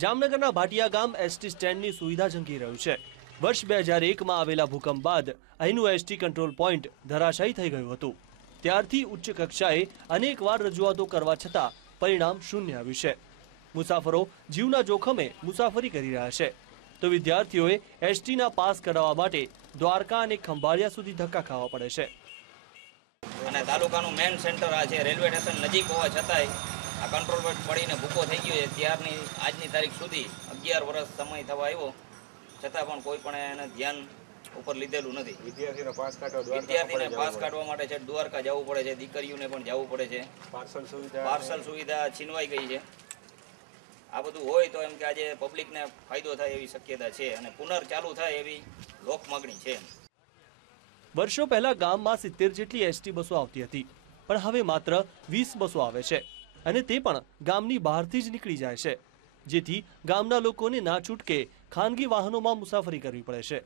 જામનગરના ભાટિયા ગામ એસટી સ્ટેન્ડની સુવિધા ઝંકી રહ્યું છે. વર્ષ બે હજાર એકમાં આવેલા ભૂકંપ બાદ અહીંનું એસટી કંટ્રોલ પોઈન્ટ ધરાશાયી થઈ ગયું હતું. ત્યારથી ઉચ્ચ કક્ષાએ અનેકવાર રજૂઆતો કરવા છતાં પરિણામ શૂન્ય આવ્યું છે. મુસાફરો જીવના જોખમે મુસાફરી કરી રહ્યા છે. તો વિદ્યાર્થીઓએ એસટીના પાસ કરાવવા માટે દ્વારકા અને ખંભાળિયા સુધી ધક્કા ખાવા પડે છે. અને તાલુકાનું મેન સેન્ટર આ છે, રેલવે સ્ટેશન નજીક હોવા છતાંય આ કંટ્રોલ પોઈન્ટ પડીને ભૂકો થઈ ગયો છે. ત્યારની આજની તારીખ સુધી અગિયાર વર્ષ સમય થવા આવ્યો. છતાં પણ કોઈ પણ એને ધ્યાન ઉપર લીધેલું નથી. વિદ્યાર્થીને પાસ કાઢવા વિદ્યાર્થીને પાસ કાઢવા માટે છે. દ્વારકા જવું પડે છે. દીકરીઓને પણ જવું પડે છે. પાર્સલ સુવિધા પાર્સલ સુવિધા છીનવાઈ ગઈ છે. આ બધું હોય તો એમ કે આજે પબ્લિકને ફાયદો થાય એવી શક્યતા છે અને પુનર્ચાલુ થાય એવી લોક માગણી છે. વર્ષો પહેલા ગામમાં સિત્તેર જેટલી એસટી બસો આવતી હતી. પણ હવે માત્ર વીસ બસો આવે છે. અને તે પણ ગામની બહારથી જ નીકળી જાય છે, જેથી ગામના લોકોને ના છૂટકે ખાનગી વાહનોમાં મુસાફરી કરવી પડે છે.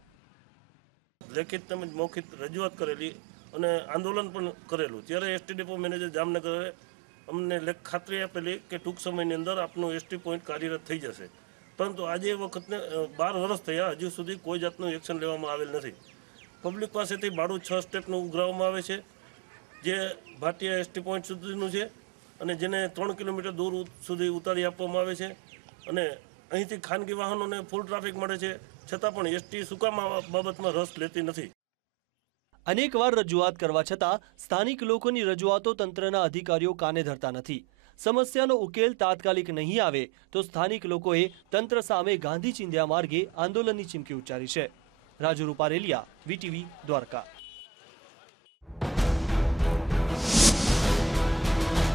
લેખિત તેમજ મૌખિક રજૂઆત કરેલી અને આંદોલન પણ કરેલું. ત્યારે એસટી ડેપો મેનેજર જામનગરે અમને લેખ ખાતરી આપેલી કે ટૂંક સમયની અંદર આપનું એસટી પોઈન્ટ કાર્યરત થઈ જશે. પરંતુ આજે વખતને બાર વર્ષ થયા, હજુ સુધી કોઈ જાતનું એક્શન લેવામાં આવેલ નથી. પબ્લિક પાસેથી ભાડું છ સ્ટેપનું ઉઘરાવવામાં આવે છે, જે ભાટિયા એસટી પોઈન્ટ સુધીનું છે. અને જેને ત્રણ કિલોમીટર દૂર સુધી ઉતારી આપવામાં આવે છે અને અહીંથી ખાનગી વાહનોને ફૂલ ટ્રાફિક મળે છે, છતાં પણ એસટી સુકામ બાબતમાં રસ લેતી નથી. અનેકવાર રજૂઆત કરવા છતાં સ્થાનિક લોકોની રજૂઆતો તંત્રના અધિકારીઓ કાને ધરતા નથી. સમસ્યાનો ઉકેલ તાત્કાલિક નહીં આવે તો સ્થાનિક લોકોએ તંત્ર સામે ગાંધી ચિંધ્યા માર્ગે આંદોલનની ચીમકી ઉચ્ચારી છે. રાજુ રૂપારેલિયા, વીટીવી, દ્વારકા.